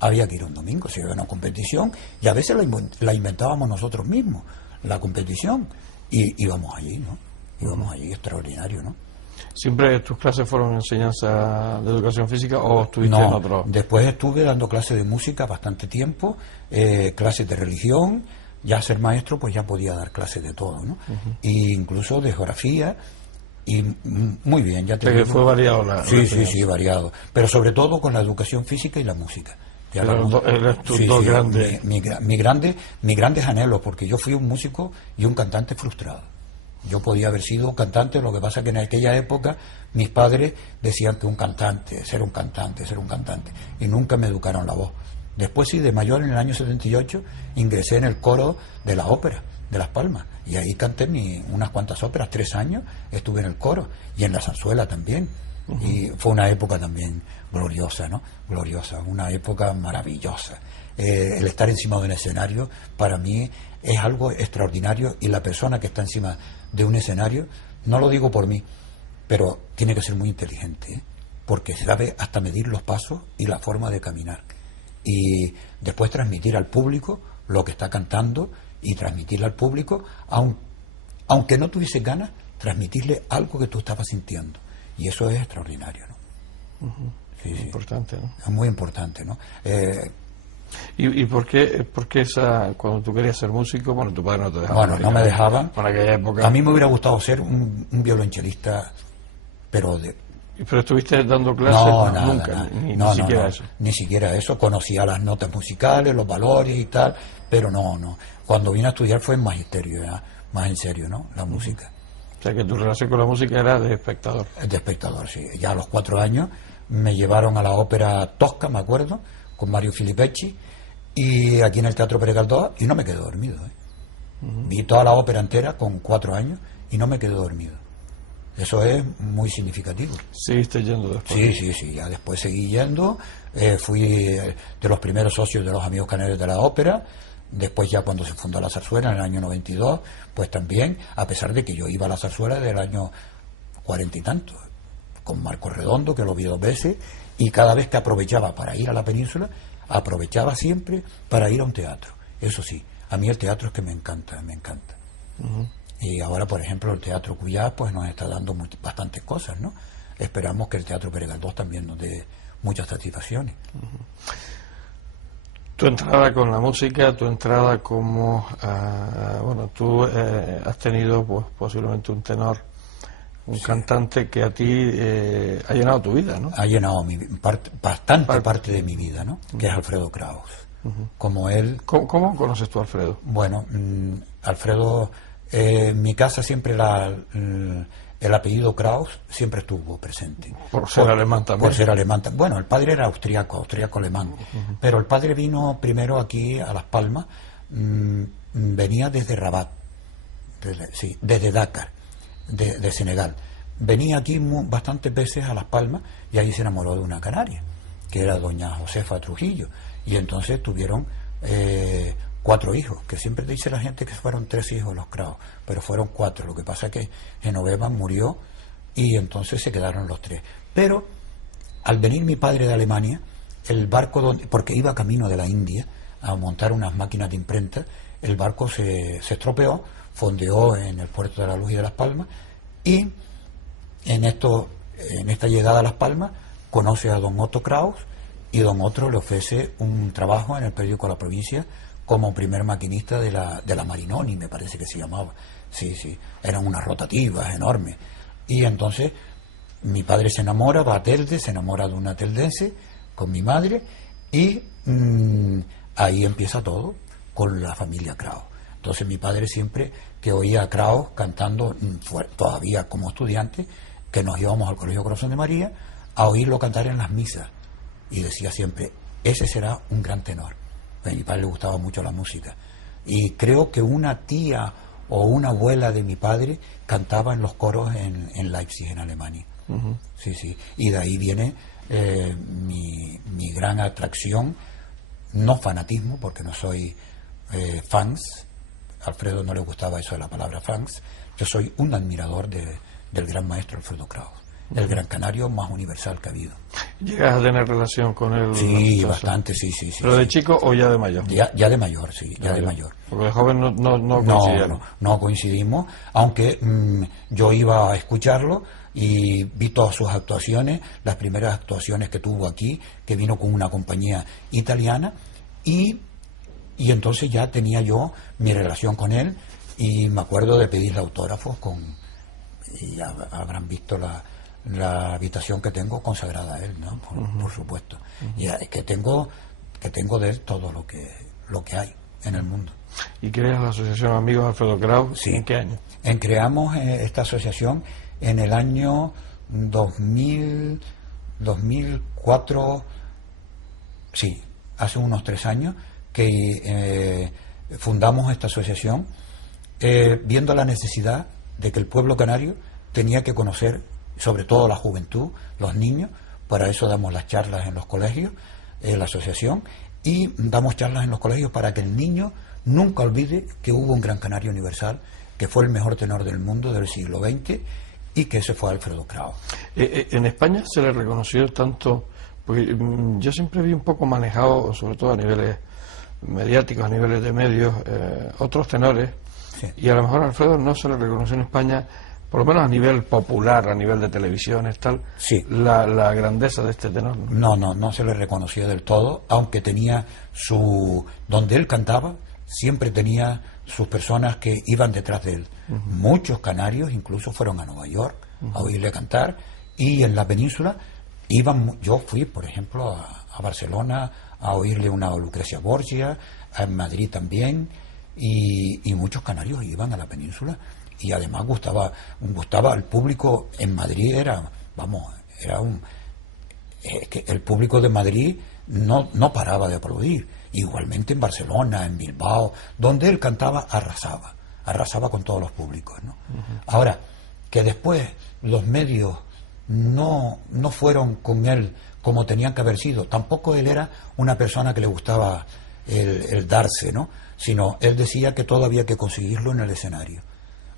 había que ir un domingo. Si había una competición, y a veces la inventábamos nosotros mismos, la competición, y íbamos allí, ¿no? Íbamos allí, extraordinario, ¿no? ¿Siempre tus clases fueron enseñanza de educación física o estuviste en otro? Después estuve dando clases de música bastante tiempo, clases de religión, ya ser maestro pues ya podía dar clases de todo, ¿no? E incluso de geografía, y muy bien, ya te digo. Fue variado la Sí, variado, pero sobre todo con la educación física y la música. Eres tus dos grandes. Mis grandes anhelos, porque yo fui un músico y un cantante frustrado. Yo podía haber sido cantante, lo que pasa que en aquella época mis padres decían que ser un cantante, y nunca me educaron la voz. Después sí, de mayor, en el año 78, ingresé en el coro de la ópera de Las Palmas, y ahí canté unas cuantas óperas, 3 años estuve en el coro, y en la zarzuela también, y fue una época también gloriosa, ¿no? Gloriosa, una época maravillosa. El estar encima de un escenario, para mí, es algo extraordinario, y la persona que está encima de un escenario, no lo digo por mí, pero tiene que ser muy inteligente, porque sabe hasta medir los pasos y la forma de caminar, y después transmitir al público lo que está cantando, y transmitirle al público, aunque no tuviese ganas, transmitirle algo que tú estabas sintiendo, y eso es extraordinario, ¿no? Sí. Importante, ¿no? Es muy importante, ¿no? ¿Y por qué cuando tú querías ser músico, bueno, tu padre no te dejaba? Bueno, no me dejaban. Por aquella época. A mí me hubiera gustado ser un violonchelista, pero estuviste dando clases. No, nunca, ni siquiera eso. Ni siquiera eso. Conocía las notas musicales, los valores y tal, pero no. Cuando vine a estudiar fue en magisterio, más en serio, ¿no? La música. O sea, que tu relación con la música era de espectador. De espectador, sí. Ya a los 4 años me llevaron a la ópera Tosca, me acuerdo, con Mario Filipecci, y aquí en el Teatro Pérez Galdós, y no me quedé dormido. Vi toda la ópera entera con 4 años y no me quedé dormido. Eso es muy significativo. ¿Seguiste yendo después? Sí, ya después seguí yendo, fui de los primeros socios de los Amigos Canarios de la Ópera. Después, ya cuando se fundó la zarzuela en el año 92, pues también, a pesar de que yo iba a la zarzuela del año 40 y tantos, con Marco Redondo, que lo vi 2 veces, y cada vez que aprovechaba para ir a la península, aprovechaba siempre para ir a un teatro. Eso sí, a mí el teatro es que me encanta. Y ahora, por ejemplo, el Teatro Cuyá pues nos está dando bastantes cosas, ¿no? Esperamos que el Teatro Pérez Galdós también nos dé muchas satisfacciones. Tu entrada con la música, tu entrada como... tú has tenido pues posiblemente un tenor Un cantante que a ti ha llenado tu vida, ¿no? Ha llenado bastante parte de mi vida, ¿no? Que es Alfredo Kraus. Como él... ¿Cómo conoces tú a Alfredo? Bueno, Alfredo, en mi casa siempre el apellido Kraus siempre estuvo presente. Por ser alemán también. Por ser alemán. Bueno, el padre era austriaco-alemán. Pero el padre vino primero aquí a Las Palmas, venía desde Rabat, desde Dakar, de Senegal. Venía aquí bastantes veces a Las Palmas y ahí se enamoró de una canaria, que era doña Josefa Trujillo. Y entonces tuvieron 4 hijos, que siempre dice la gente que fueron 3 hijos los Kraus, pero fueron 4. Lo que pasa es que Genoveva murió y entonces se quedaron los 3. Pero al venir mi padre de Alemania, el barco, porque iba camino de la India a montar unas máquinas de imprenta, el barco se estropeó, fondeó en el puerto de la Luz y de Las Palmas, y en esta llegada a Las Palmas conoce a don Otto Kraus, y don Otto le ofrece un trabajo en el periódico La Provincia como primer maquinista de la Marinoni, me parece que se llamaba. Sí, eran unas rotativas enormes. Y entonces mi padre se enamora, va a Telde, se enamora de una teldense con mi madre, y ahí empieza todo con la familia Kraus. Entonces mi padre siempre que oía a Kraus cantando, todavía como estudiante, que nos íbamos al Colegio Corazón de María a oírlo cantar en las misas, y decía siempre, ese será un gran tenor. A mi padre le gustaba mucho la música, y creo que una tía o una abuela de mi padre cantaba en los coros en Leipzig, en Alemania. Sí, y de ahí viene mi gran atracción, no fanatismo, porque no soy fans. A Alfredo no le gustaba eso de la palabra fans. Yo soy un admirador del gran maestro Alfredo Kraus, el gran canario más universal que ha habido. ¿Llegas a tener relación con él? Sí, bastante, sí. ¿Pero de chico o ya de mayor? Ya de mayor, sí, ya de mayor. Porque de joven no coincidieron. No coincidimos, aunque yo iba a escucharlo y vi todas sus actuaciones, las primeras actuaciones que tuvo aquí, que vino con una compañía italiana, y entonces ya tenía yo mi relación con él, y me acuerdo de pedirle autógrafos y ya habrán visto la habitación que tengo consagrada a él, ¿no? Por supuesto. Y que tengo de él todo lo que hay en el mundo. ¿Y creas la asociación Amigos Alfredo Kraus? Sí. ¿En qué año? Creamos esta asociación en el año 2004, sí, hace unos 3 años que fundamos esta asociación, viendo la necesidad de que el pueblo canario tenía que conocer, sobre todo la juventud, los niños. Para eso damos las charlas en los colegios, la asociación, y damos charlas en los colegios para que el niño nunca olvide que hubo un gran canario universal, que fue el mejor tenor del mundo del siglo XX, y que ese fue Alfredo Kraus. En España se le reconoció tanto, porque yo siempre vi un poco manejado, sobre todo a niveles mediáticos, a niveles de medios, otros tenores, sí. Y a lo mejor a Alfredo no se le reconoció en España, por lo menos a nivel popular, a nivel de televisiones, tal, sí. la grandeza de este tenor. No se le reconoció del todo, aunque tenía donde él cantaba, siempre tenía sus personas que iban detrás de él. Muchos canarios incluso fueron a Nueva York a oírle cantar, y en la península yo fui, por ejemplo, a Barcelona a oírle una Lucrecia Borgia, en Madrid también, y muchos canarios iban a la península, y además gustaba el público en Madrid, que el público de Madrid no paraba de aplaudir. Igualmente en Barcelona, en Bilbao, donde él cantaba, arrasaba con todos los públicos, ¿no? Ahora, que después los medios no fueron con él como tenían que haber sido. Tampoco él era una persona que le gustaba el darse, ¿no? Sino él decía que todo había que conseguirlo en el escenario.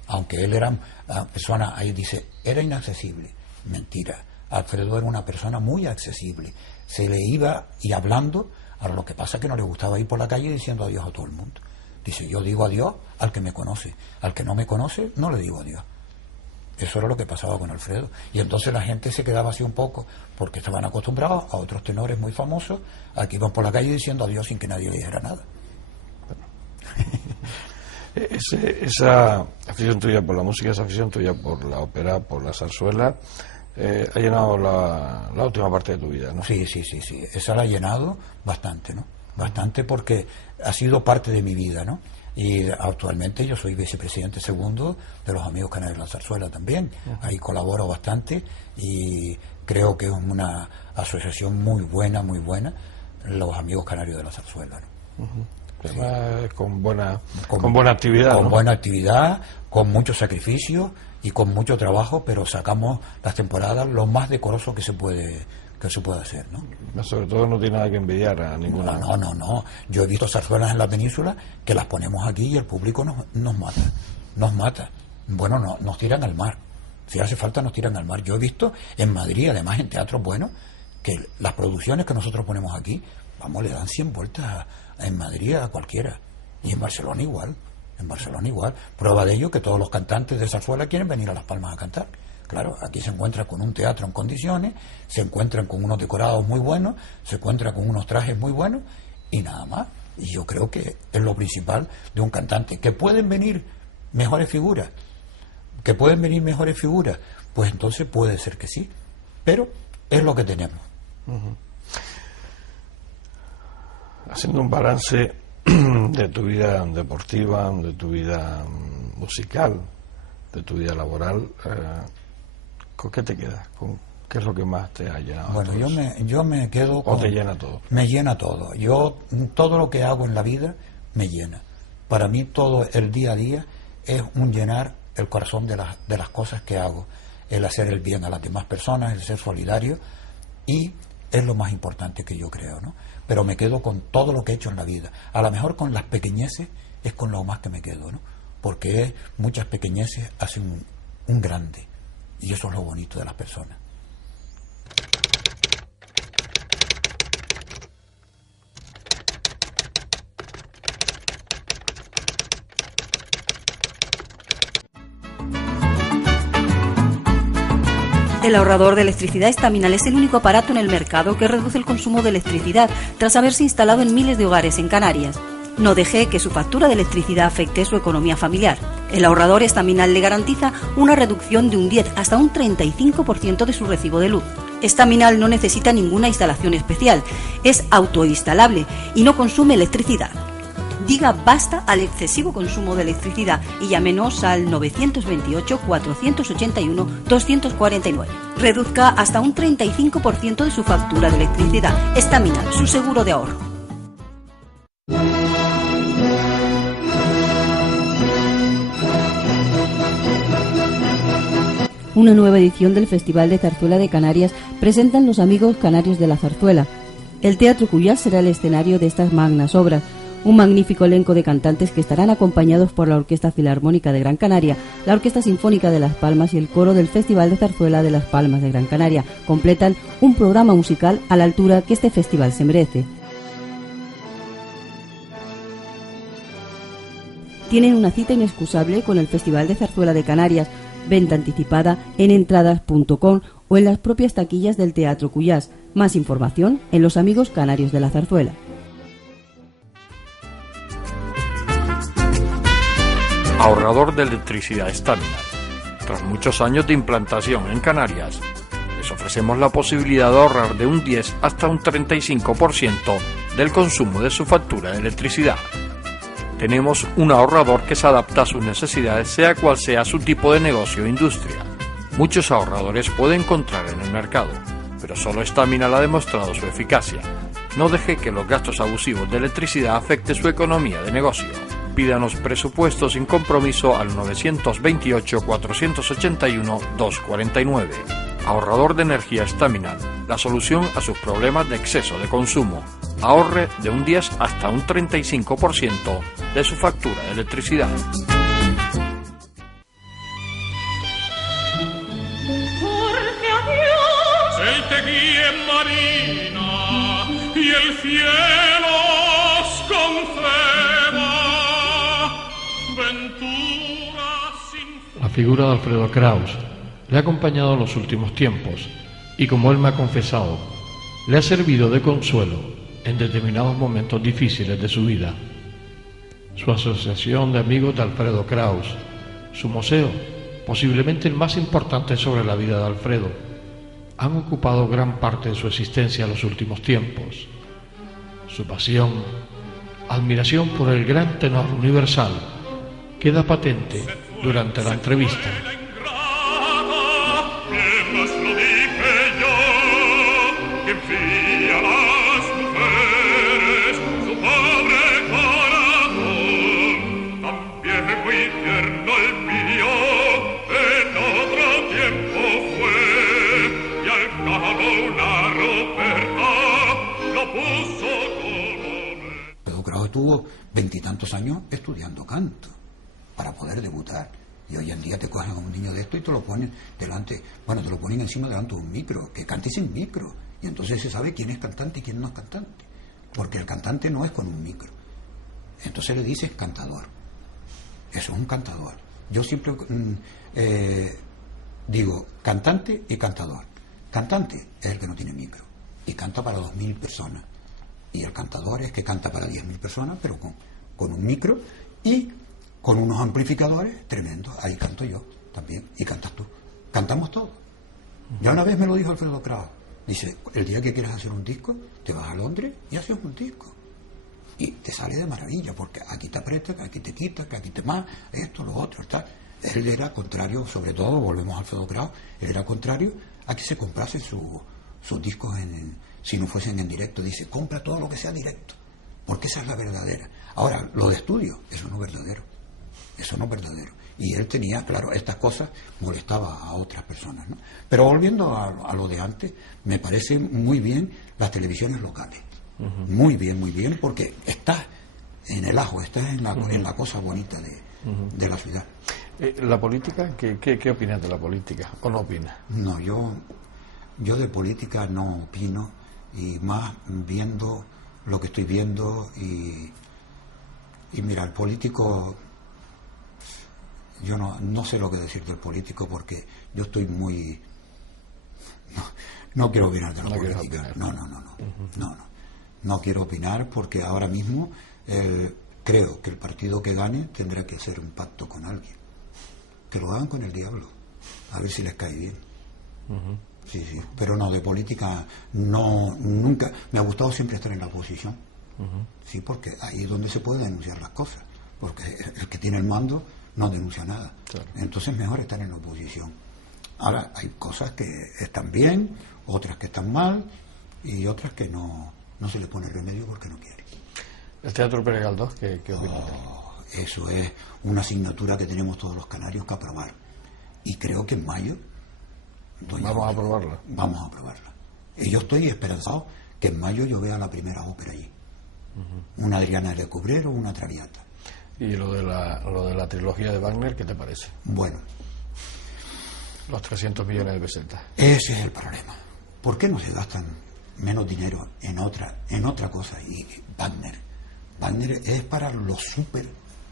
Aunque él era una persona, ahí dice, era inaccesible. Mentira. Alfredo era una persona muy accesible. Se le iba y hablando. Ahora, lo que pasa es que no le gustaba ir por la calle diciendo adiós a todo el mundo. Dice, yo digo adiós al que me conoce. Al que no me conoce, no le digo adiós. Eso era lo que pasaba con Alfredo. Y entonces la gente se quedaba así un poco, porque estaban acostumbrados a otros tenores muy famosos, a que iban por la calle diciendo adiós sin que nadie le dijera nada. Esa afición tuya por la música, esa afición tuya por la ópera, por la zarzuela, ha llenado la última parte de tu vida, ¿no? Sí. Esa la ha llenado bastante, ¿no? Bastante, porque ha sido parte de mi vida, ¿no? Y actualmente yo soy vicepresidente segundo de los Amigos Canarios de la Zarzuela también. Ahí colaboro bastante y creo que es una asociación muy buena, los Amigos Canarios de la Zarzuela, ¿no? Además, con buena actividad. Con ¿no? buena actividad, con mucho sacrificio y con mucho trabajo, pero sacamos las temporadas lo más decoroso que se puede hacer, ¿no? Sobre todo no tiene nada que envidiar a ninguna. No. Yo he visto zarzuelas en la península que las ponemos aquí y el público nos mata. Bueno, nos tiran al mar. Si hace falta nos tiran al mar. Yo he visto en Madrid, además en teatros buenos, que las producciones que nosotros ponemos aquí, le dan 100 vueltas en Madrid a cualquiera. Y en Barcelona igual. Prueba de ello que todos los cantantes de zarzuela quieren venir a Las Palmas a cantar. Claro, aquí se encuentra con un teatro en condiciones, se encuentran con unos decorados muy buenos, se encuentra con unos trajes muy buenos y nada más. Y yo creo que es lo principal de un cantante. ¿Que pueden venir mejores figuras? Pues entonces puede ser que sí, pero es lo que tenemos. Haciendo un balance de tu vida deportiva, de tu vida musical, de tu vida laboral, ¿con qué te quedas? ¿Qué es lo que más te ha llenado? Bueno, yo me quedo con... ¿O te llena todo? Me llena todo. Todo lo que hago en la vida me llena. Para mí todo el día a día es un llenar el corazón de las cosas que hago. El hacer el bien a las demás personas, el ser solidario, y es lo más importante que yo creo, ¿no? Pero me quedo con todo lo que he hecho en la vida. A lo mejor con las pequeñeces es con lo más que me quedo, ¿no? Porque muchas pequeñeces hacen un grande, y eso es lo bonito de las personas. El ahorrador de electricidad Estaminal es el único aparato en el mercado que reduce el consumo de electricidad tras haberse instalado en miles de hogares en Canarias. No deje que su factura de electricidad afecte su economía familiar. El ahorrador Estaminal le garantiza una reducción de un 10 hasta un 35% de su recibo de luz. Estaminal no necesita ninguna instalación especial, es autoinstalable y no consume electricidad. Diga basta al excesivo consumo de electricidad y llámenos al 928-481-249. Reduzca hasta un 35% de su factura de electricidad. Estaminal, su seguro de ahorro. Una nueva edición del Festival de Zarzuela de Canarias presentan los Amigos Canarios de la Zarzuela. El Teatro Cuyás será el escenario de estas magnas obras. Un magnífico elenco de cantantes que estarán acompañados por la Orquesta Filarmónica de Gran Canaria, la Orquesta Sinfónica de Las Palmas y el coro del Festival de Zarzuela de Las Palmas de Gran Canaria. Completan un programa musical a la altura que este festival se merece. Tienen una cita inexcusable con el Festival de Zarzuela de Canarias. Venta anticipada en entradas.com o en las propias taquillas del Teatro Cuyás. Más información en Los Amigos Canarios de la Zarzuela. Ahorrador de electricidad Estaminal. Tras muchos años de implantación en Canarias, les ofrecemos la posibilidad de ahorrar de un 10 hasta un 35% del consumo de su factura de electricidad. Tenemos un ahorrador que se adapta a sus necesidades, sea cual sea su tipo de negocio o industria. Muchos ahorradores puede encontrar en el mercado, pero solo Estaminal ha demostrado su eficacia. No deje que los gastos abusivos de electricidad afecten su economía de negocio. Pídanos presupuesto sin compromiso al 928-481-249. Ahorrador de energía Estaminal, la solución a sus problemas de exceso de consumo. Ahorre de un 10 hasta un 35% de su factura de electricidad. Porque a Dios Él te guíe en marina y el cielo os conceda venturas sin... La figura de Alfredo Kraus le ha acompañado en los últimos tiempos y, como él me ha confesado, le ha servido de consuelo en determinados momentos difíciles de su vida. su asociación de amigos de Alfredo Kraus, su museo, posiblemente el más importante sobre la vida de Alfredo, han ocupado gran parte de su existencia en los últimos tiempos. Su pasión, admiración por el gran tenor universal, queda patente durante la entrevista. Estuvo 20 y tantos años estudiando canto para poder debutar, y hoy en día te cogen a un niño de esto y te lo ponen delante, bueno, te lo ponen encima delante de un micro, que cante sin micro, y entonces se sabe quién es cantante y quién no es cantante, porque el cantante no es con un micro, entonces le dices cantador. Eso es un cantador. Yo siempre digo cantante y cantador. Cantante es el que no tiene micro y canta para 2.000 personas. Y el cantador es que canta para 10.000 personas, pero con un micro y con unos amplificadores tremendos. Ahí canto yo también, y cantas tú. Cantamos todos. Ya una vez me lo dijo Alfredo Kraus. Dice, el día que quieras hacer un disco, te vas a Londres y haces un disco. Y te sale de maravilla, porque aquí te aprieta, que aquí te quita, que aquí te más, esto, lo otro, tal. Él era contrario, sobre todo, volvemos a Alfredo Kraus, él era contrario a que se comprasen sus discos si no fuesen en directo. Dice, compra todo lo que sea directo, porque esa es la verdadera. Ahora, lo de estudio, eso no es verdadero. Eso no es verdadero. Y él tenía, claro, estas cosas molestaba a otras personas, ¿no? Pero volviendo a lo de antes, me parece muy bien las televisiones locales. Muy bien, porque estás en el ajo, estás en la cosa bonita de la ciudad. ¿La política? ¿Qué opinas de la política? ¿O no opinas? No, yo de política no opino, y más viendo lo que estoy viendo, y mira, el político, yo no sé lo que decir del político, porque yo estoy muy... No quiero opinar de la política. No quiero opinar, porque ahora mismo creo que el partido que gane tendrá que hacer un pacto con alguien. Que lo hagan con el diablo, a ver si les cae bien. Sí, pero no, de política nunca. Me ha gustado siempre estar en la oposición. Sí, porque ahí es donde se puede denunciar las cosas, porque el que tiene el mando no denuncia nada. Claro. Entonces mejor estar en la oposición. Ahora, hay cosas que están bien, otras que están mal, y otras que no se le pone remedio porque no quiere. ¿El Teatro Pérez Galdós qué opinas? Eso es una asignatura que tenemos todos los canarios que aprobar, y creo que en mayo vamos a aprobarla. Vamos a aprobarla. Y yo estoy esperanzado que en mayo yo vea la primera ópera allí. Una Adriana de Cubrero, una Traviata. ¿Y lo de la trilogía de Wagner, qué te parece? Bueno, los 300 millones de pesetas. Ese es el problema. ¿Por qué no se gastan menos dinero en otra cosa? Y Wagner es para los súper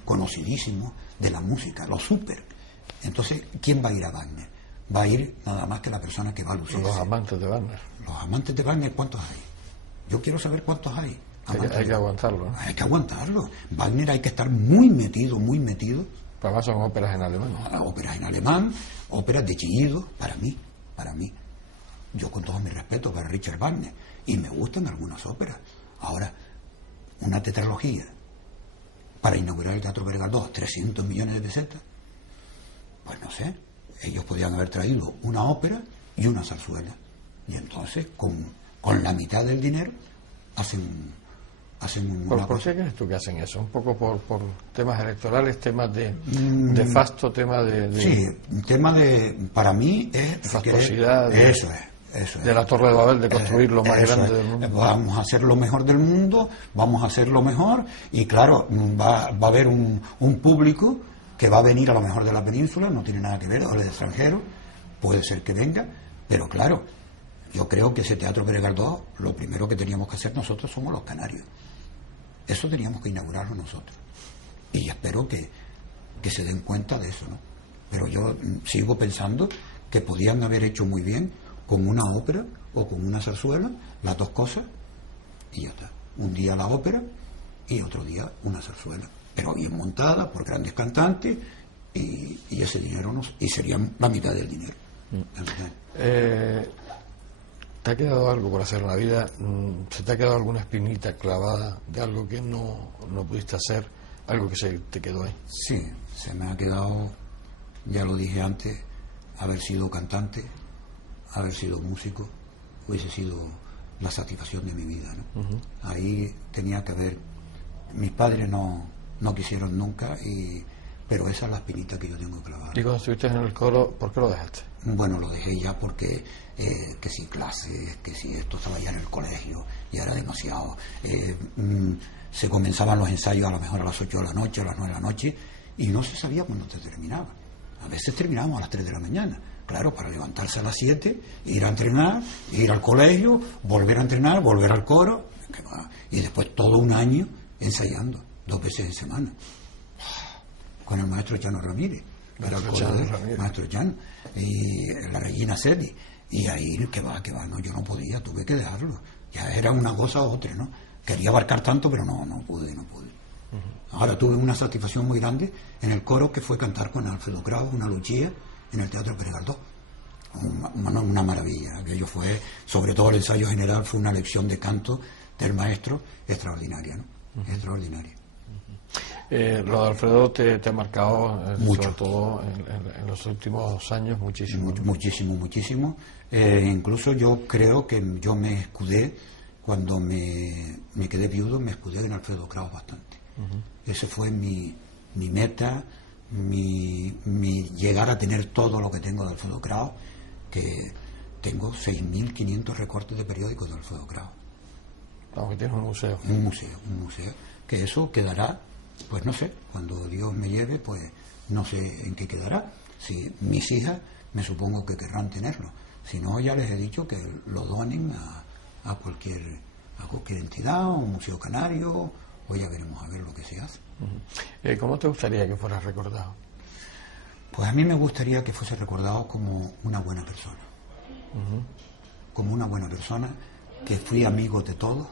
conocidísimos de la música, los súper. Entonces, ¿quién va a ir a Wagner? Va a ir nada más que la persona que va a lucirse. Los amantes de Wagner. Los amantes de Wagner, ¿cuántos hay? Yo quiero saber cuántos hay. Hay que aguantarlo, ¿no? Hay que aguantarlo. Wagner hay que estar muy metido. Además son óperas en alemán. Óperas en alemán, óperas de chillido, para mí. Yo, con todo mi respeto para Richard Wagner, y me gustan algunas óperas. Ahora, una tetralogía para inaugurar el Teatro Pérez Galdós, 300 millones de pesetas, pues no sé, ellos podían haber traído una ópera y una zarzuela, y entonces con la mitad del dinero hacen ¿Por qué crees tú que hacen eso? ¿Un poco por temas electorales, temas de fasto, temas de... Sí, tema de... Para mí es... fastosidad. Eso es. De la Torre de Babel, de construir lo más grande del mundo. Vamos a hacer lo mejor del mundo, vamos a hacer lo mejor, y claro, va a haber un público que va a venir a lo mejor de la península, no tiene nada que ver, o de extranjero, puede ser que venga, pero claro, yo creo que ese Teatro Pérez Galdós, lo primero que teníamos que hacer nosotros somos los canarios. Eso teníamos que inaugurarlo nosotros. Y espero que se den cuenta de eso, ¿no? Pero yo sigo pensando que podían haber hecho muy bien con una ópera o con una zarzuela, las dos cosas, y ya está. Un día la ópera y otro día una zarzuela. pero bien montada por grandes cantantes, y ese dinero y sería la mitad del dinero. ¿Te ha quedado algo por hacer en la vida? ¿Se te ha quedado alguna espinita clavada de algo que no pudiste hacer? ¿Algo que se te quedó ahí? Sí, se me ha quedado, ya lo dije antes, haber sido cantante, haber sido músico, hubiese sido la satisfacción de mi vida, ¿no? Uh-huh. Ahí tenía que haber, mis padres no quisieron nunca, pero esa es la espinita que yo tengo clavada. ¿Y cuando estuviste en el coro, por qué lo dejaste? Bueno, lo dejé ya porque que si clases, que si esto, estaba ya en el colegio, ya era demasiado. Se comenzaban los ensayos a lo mejor a las 8 de la noche, a las 9 de la noche, y no se sabía cuándo se terminaba. A veces terminábamos a las 3 de la mañana, claro, para levantarse a las 7, ir a entrenar, ir al colegio, volver a entrenar, volver al coro, y después todo un año ensayando, 2 veces en semana, con el maestro Chano Ramírez, maestro Chano, y la Regina Celi, y ahí que va, no, yo no podía, tuve que dejarlo, ya era una cosa u otra, ¿no? Quería abarcar tanto, pero no pude. Uh-huh. Ahora tuve una satisfacción muy grande en el coro, que fue cantar con Alfredo Kraus una Lucia en el Teatro Pérez Galdós. Una maravilla. Aquello fue, sobre todo el ensayo general, fue una lección de canto del maestro extraordinaria, ¿no? Uh-huh. Extraordinaria. Uh-huh. Lo de Alfredo te ha marcado, mucho, sobre todo en los últimos años, muchísimo. Muchísimo. Incluso yo creo que yo me escudé, cuando me quedé viudo, me escudé en Alfredo Kraus bastante. Uh-huh. Ese fue mi meta, mi llegar a tener todo lo que tengo de Alfredo Kraus, que tengo 6.500 recortes de periódicos de Alfredo Kraus. Aunque tienes un museo. Un museo, que eso quedará, pues no sé, cuando Dios me lleve, pues no sé en qué quedará. Si mis hijas, me supongo que querrán tenerlo. Si no, ya les he dicho que lo donen a cualquier entidad, o un museo canario, o ya veremos a ver lo que se hace. Uh-huh. ¿Cómo te gustaría que fueras recordado? Pues a mí me gustaría que fuese recordado como una buena persona. Uh-huh. Como una buena persona, que fui amigo de todos,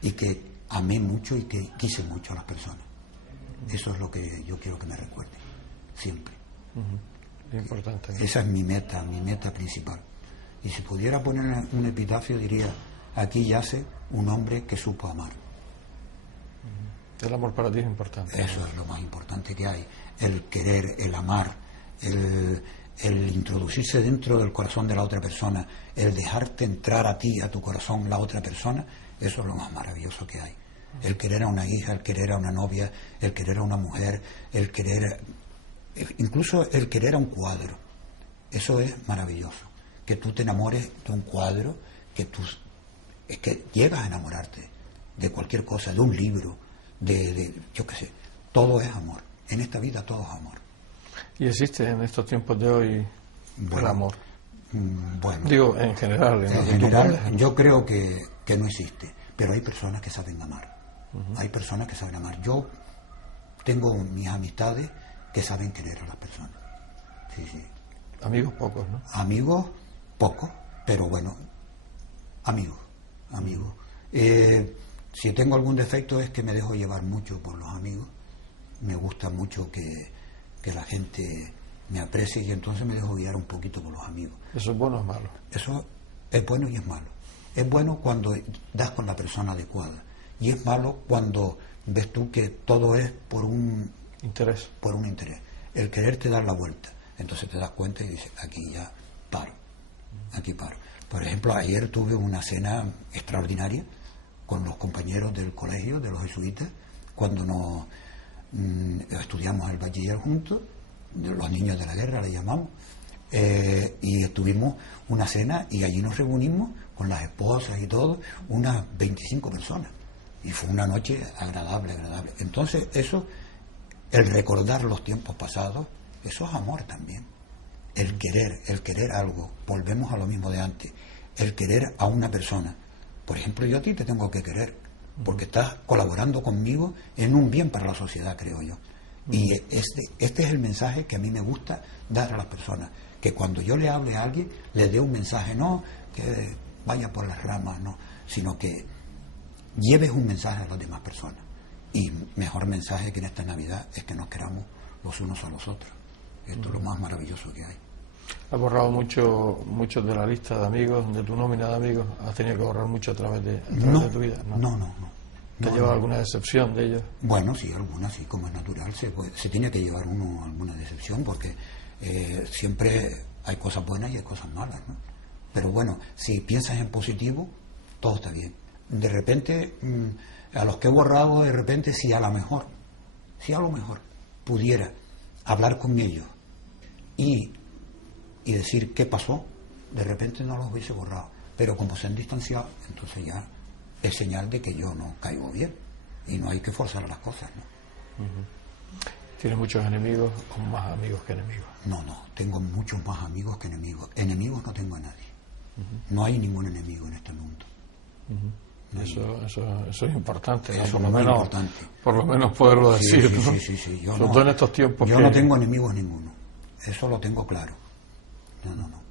y que amé mucho y que quise mucho a las personas. Uh-huh. Eso es lo que yo quiero que me recuerden, siempre. Uh-huh. Importante, ¿no? Esa es mi meta principal. Y si pudiera poner un epitafio, diría: aquí yace un hombre que supo amar. El amor para ti es importante. Eso es lo más importante que hay. El querer, el amar, el introducirse dentro del corazón de la otra persona, el dejarte entrar a ti, a tu corazón, la otra persona, eso es lo más maravilloso que hay. El querer a una hija, el querer a una novia, el querer a una mujer, incluso el querer a un cuadro. Eso es maravilloso. Que tú te enamores de un cuadro, es que llegas a enamorarte de cualquier cosa, de un libro, yo qué sé, todo es amor. En esta vida todo es amor. ¿Y existe en estos tiempos de hoy el amor? Bueno, digo, en general. En general, yo creo que no existe, pero hay personas que saben amar. Uh-huh. Hay personas que saben amar. Yo tengo mis amistades que saben querer a las personas. Sí. Amigos pocos, ¿no? Amigos pocos, pero bueno, amigos. Si tengo algún defecto es que me dejo llevar mucho por los amigos. Me gusta mucho que la gente me aprecie, y entonces me dejo guiar un poquito por los amigos. ¿Eso es bueno o es malo? Eso es bueno y es malo. Es bueno cuando das con la persona adecuada, y es malo cuando ves tú que todo es por un interés. El quererte dar la vuelta. Entonces te das cuenta y dices: aquí ya paro. Por ejemplo, ayer tuve una cena extraordinaria con los compañeros del colegio, de los jesuitas, cuando estudiamos el bachiller juntos, los niños de la guerra le llamamos, y estuvimos una cena, y allí nos reunimos con las esposas y todo, unas 25 personas, y fue una noche agradable. Entonces eso, el recordar los tiempos pasados, eso es amor también. El querer algo, volvemos a lo mismo de antes, el querer a una persona. Por ejemplo, yo a ti te tengo que querer, porque estás colaborando conmigo en un bien para la sociedad, creo yo. Y este es el mensaje que a mí me gusta dar a las personas, que cuando yo le hable a alguien, le dé un mensaje, no que vaya por las ramas, no, sino que lleves un mensaje a las demás personas. Y mejor mensaje que en esta Navidad es que nos queramos los unos a los otros. Esto es lo más maravilloso que hay. ¿Has borrado muchos de la lista de amigos, de tu nómina de amigos? ¿Has tenido que borrar mucho a través de tu vida? No. ¿Te ha llevado alguna decepción de ellos? Bueno, sí, alguna, sí, como es natural. Se tiene que llevar uno alguna decepción porque siempre hay cosas buenas y hay cosas malas, ¿no? Pero bueno, si piensas en positivo, todo está bien. De repente, a los que he borrado, de repente, si a lo mejor pudiera hablar con ellos y decir qué pasó, de repente no los hubiese borrado. Pero como se han distanciado, entonces ya es señal de que yo no caigo bien. Y no hay que forzar las cosas, ¿no? ¿Tienes muchos enemigos o más amigos que enemigos? No, tengo muchos más amigos que enemigos. Enemigos no tengo a nadie. No hay ningún enemigo en este mundo. Eso es importante, ¿no? Eso es muy importante. Por lo menos poderlo decir, ¿no? Sí. Sobre todo en estos tiempos. Yo no tengo enemigos ninguno. Eso lo tengo claro. No.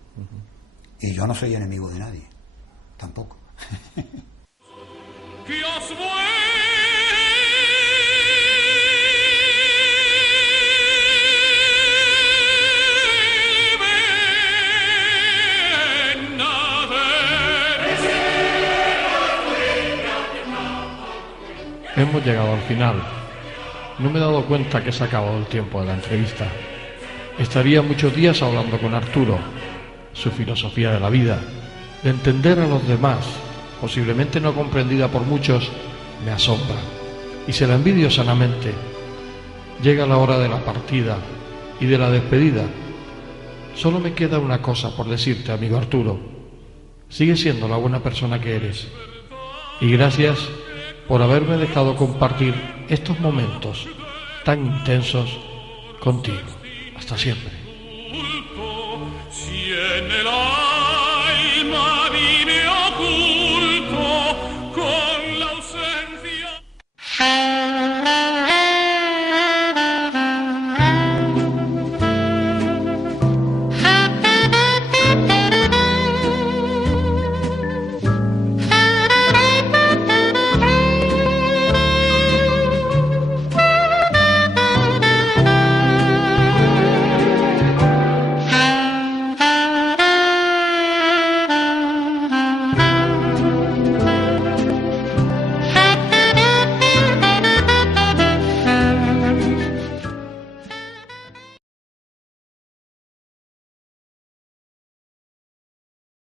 Y yo no soy enemigo de nadie. Tampoco. Que os Hemos llegado al final. No me he dado cuenta que se ha acabado el tiempo de la entrevista. Estaría muchos días hablando con Arturo. Su filosofía de la vida, de entender a los demás, posiblemente no comprendida por muchos, me asombra. Y se la envidio sanamente. Llega la hora de la partida y de la despedida. Solo me queda una cosa por decirte, amigo Arturo. Sigue siendo la buena persona que eres. Y gracias por haberme dejado compartir estos momentos tan intensos contigo. Hasta siempre.